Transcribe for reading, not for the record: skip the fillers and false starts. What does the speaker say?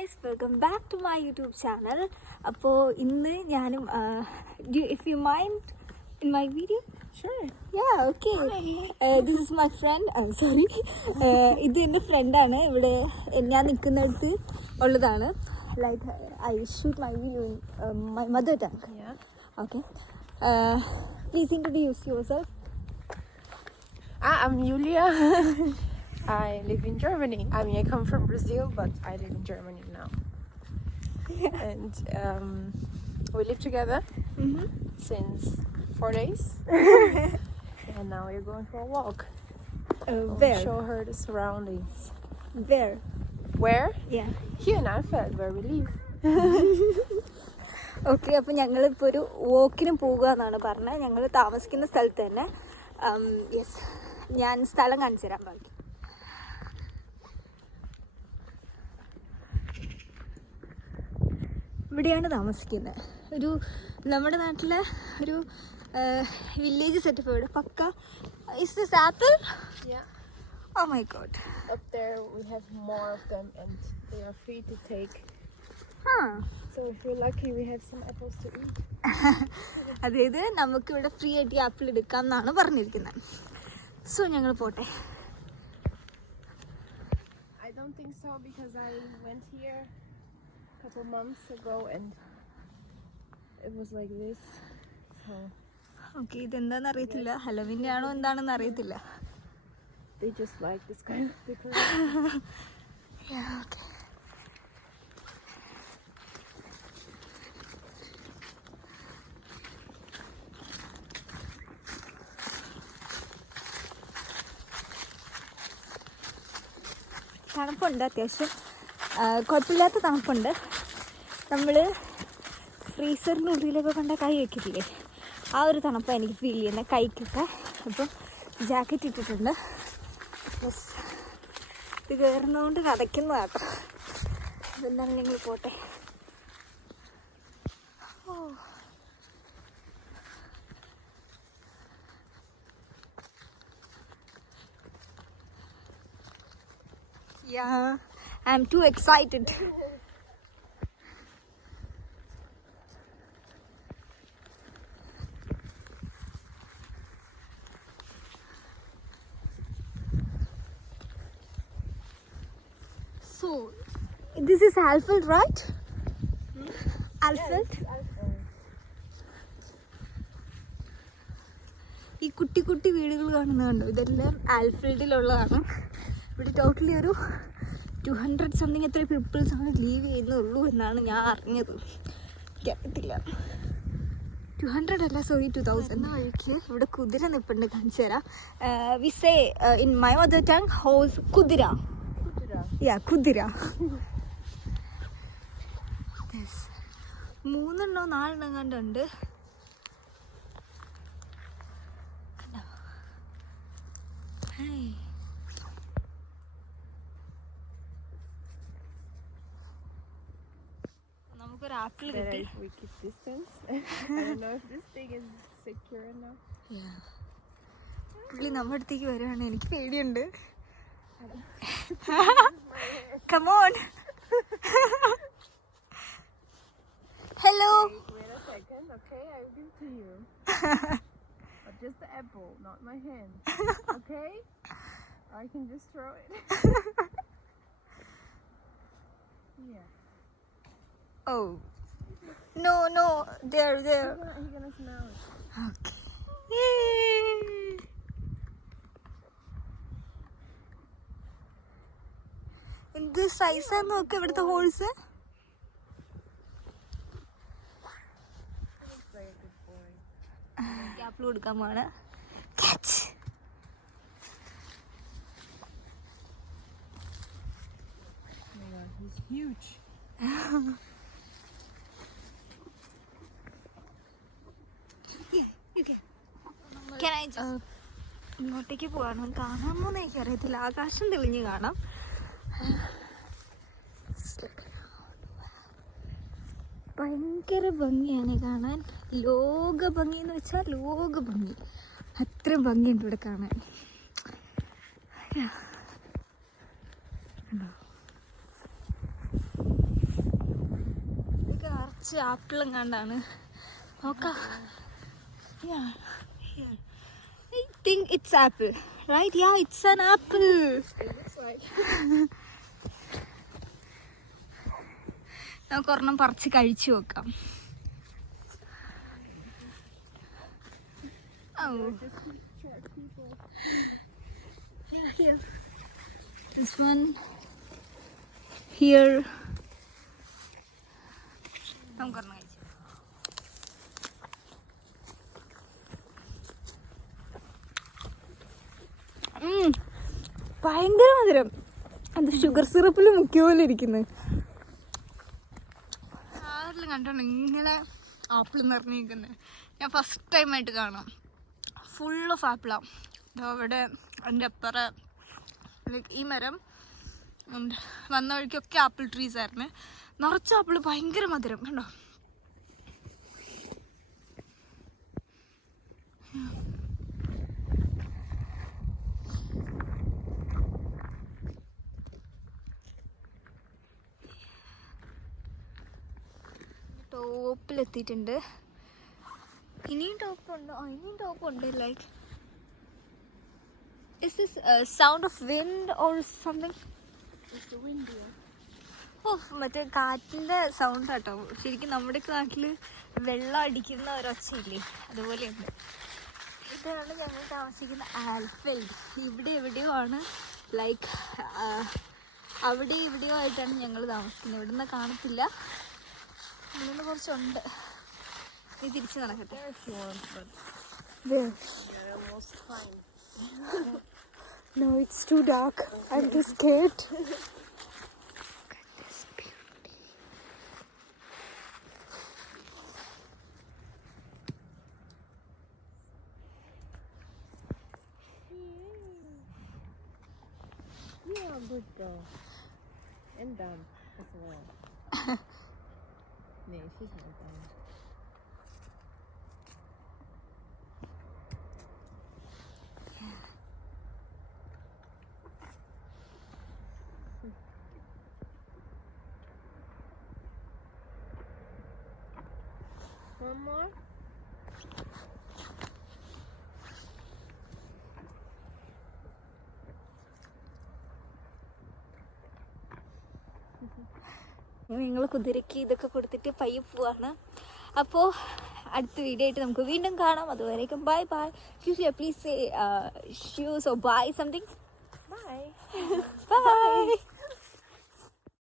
guys, welcome back to my YouTube channel. അപ്പോൾ ഇന്ന് ഞാനും if you mind in my video? Sure. Yeah, okay. This is my friend. I'm sorry. ഇത് എൻ്റെ ഫ്രണ്ടാണ്. ഇവിടെ ഞാൻ നിൽക്കുന്നിടത്ത് ഉള്ളതാണ്. Like I shoot my video in my mother tongue. Yeah. Okay. Please introduce yourself. I'm Julia. I live in Germany. I mean, I come from Brazil, but I live in Germany now. And we live together since 4 days. And now we're going for a walk. Where? Show her the surroundings. Where? Where? Yeah. Here in Alfeld, where we live. Okay, അപ്പോൾ ഞങ്ങളിപ്പോൾ ഒരു വോക്കിന് പോകുക എന്നാണ് പറഞ്ഞത്. ഞങ്ങൾ താമസിക്കുന്ന സ്ഥലത്ത് തന്നെ. യെസ്, ഞാൻ സ്ഥലം കാണിച്ചു തരാം ബാക്കി. ഇവിടെയാണ് താമസിക്കുന്നത്. ഒരു നമ്മുടെ നാട്ടിലെ ഒരു വില്ലേജ് സെറ്റപ്പ്. ഇവിടെ പക്ക. Is this apple? Yeah. Oh my god. Up there we have more of them and they are free to take. Huh. So if we're lucky we have some apples to eat. അതായത് നമുക്കിവിടെ free ആയിട്ട് apple എടുക്കാം എന്നാണ് പറഞ്ഞിരിക്കുന്നത്. So ഞങ്ങൾ പോട്ടെ. I don't think so because I went here a couple months ago and it was like this. So okay, ഇതെന്താണെന്ന് അറിയത്തില്ല. ഹലോവിൻ്റെ ആണോ എന്താണെന്ന് അറിയത്തില്ല. they just like this kind of decoration. Yeah, okay. തണുപ്പുണ്ട്, അത്യാവശ്യം കുഴപ്പമില്ലാത്ത തണുപ്പുണ്ട്. നമ്മൾ ഫ്രീസറിൻ്റെ ഉള്ളിലൊക്കെ കണ്ട കൈ വയ്ക്കില്ലേ, ആ ഒരു തണുപ്പാണ് എനിക്ക് ഫീൽ ചെയ്യുന്നത് കൈക്കൊക്കെ. അപ്പം ജാക്കറ്റ് ഇട്ടിട്ടുണ്ട്. യെസ്, ഇത് കയറുന്നതുകൊണ്ട് കഥയ്ക്കുന്നതാട്ടോ. അതെന്താണ്, ഞങ്ങൾ പോട്ടെ. ഓ, yeah, I'm too excited. So, this is Alfeld, right? Alfeld? ഈ കുട്ടി കുട്ടി വീടുകൾ കാണുന്നതുണ്ടോ, ഇതെല്ലാം ആൽഫീൽഡിലുള്ളതാണ്. ഇവിടെ ടോട്ടലി ഒരു 200 സംതിങ് എത്ര പീപ്പിൾസ് ആണ് ലീവ് ചെയ്യുന്നുള്ളൂ എന്നാണ് ഞാൻ അറിഞ്ഞത്. എനിക്കറിയത്തില്ല. 200 അല്ല, സോറി 2000. ഇവിടെ കുതിര നിൽപ്പുണ്ട്, കാണിച്ചു തരാം. We say in my mother tongue horse കുതിര. യാ, കുതിര. 3 4 കണ്ടുണ്ട്. നമുക്കൊരു ആപ്പിൾ കിട്ടി. We keep distance. I don't know if this thing is secure enough. പുള്ളി നമ്മുടെ അടുത്തേക്ക് വരുവാണ്. എനിക്ക് പേടിയുണ്ട്. Come on. Hello. Wait a second, okay? I will give to you. But just the apple, not my hand. Okay? Or I can just throw it. Yeah. Oh. No, there. He's gonna smell it. Okay. Yay. എന്ത് സൈസാന്ന് നോക്ക് ഇവിടുത്തെ holes. Apple കൊടുക്കാൻ പോവാണ്. He's huge. ഇങ്ങോട്ടേക്ക് പോകാനോ കാണാമോന്ന് എനിക്കറിയത്തില്ല. ആകാശം തെളിഞ്ഞ് കാണാം. ഭയങ്കര ഭംഗിയാണ് കാണാൻ. ലോക ഭംഗി എന്ന് വെച്ചാൽ ലോക ഭംഗി. അത്ര ഭംഗിയുണ്ട് ഇവിടെ കാണാൻ. നിറച്ച് ആപ്പിളും കണ്ടാണ് നോക്കാം. I think it's apple, right? Yeah, it's an apple. It looks like. നമുക്ക് ഒരെണ്ണം പറിച്ച് കഴിച്ചു നോക്കാം. Oh. Yeah, here. This one. Here. നമുക്കൊരെണ്ണം കഴിച്ചു. ഭയങ്കര മധുരം. അത് ഷുഗർ സിറപ്പിൽ മുക്കിയ പോലെ ഇരിക്കുന്നത്. ആരിലും കണ്ടോണ്ട് ഇങ്ങനെ ആപ്പിൾ നിറഞ്ഞിരിക്കുന്നത് ഞാൻ ഫസ്റ്റ് ടൈമായിട്ട് കാണാം. ഫുൾ ഓഫ് ആപ്പിളാണ്. അവിടെ എൻ്റെ അപ്പുറം ലൈക്ക് ഈ മരം വന്ന വഴിക്കൊക്കെ ആപ്പിൾ ട്രീസ് ആയിരുന്നു. നിറച്ച ആപ്പിൾ, ഭയങ്കര മധുരം കണ്ടോ. ടോപ്പിലെത്തിയിട്ടുണ്ട്. ഇനിയും ടോപ്പുണ്ടോ? ഇനിയും ടോപ്പുണ്ട്. Like is this a sound of wind or something? It's the wind here. ഓ, മറ്റേ കാറ്റിൻ്റെ സൗണ്ട് കേട്ടോ. ശരിക്കും നമ്മുടെ നാട്ടിൽ വെള്ളം അടിക്കുന്ന ഒരൊച്ചയില്ലേ, അതുപോലെയുണ്ട്. ഇതാണ് ഞങ്ങൾ താമസിക്കുന്ന ആൽഫീൽഡ്. ഇവിടെ എവിടെയോ ആണ്, ലൈക്ക് അവിടെ ഇവിടെയോ ആയിട്ടാണ് ഞങ്ങൾ താമസിക്കുന്നത്. ഇവിടെ നിന്ന് കാണത്തില്ല, ഇവിടെ കുറച്ചുണ്ട്. നീ തിരിച്ച് നടക്കട്ടെ. Yeah, almost fine. No, it's too dark. I'm too scared. Yeah, good girl. And dumb as well. No, she's not dumb. One more? നിങ്ങൾ കുതിരയ്ക്ക് ഇതൊക്കെ കൊടുത്തിട്ട് പയ്യെ പോവാണ്. അപ്പോൾ അടുത്ത വീഡിയോ ആയിട്ട് നമുക്ക് വീണ്ടും കാണാം. അതുവരേക്കും bye bye. Please say shoes or bye something. Bye. Bye.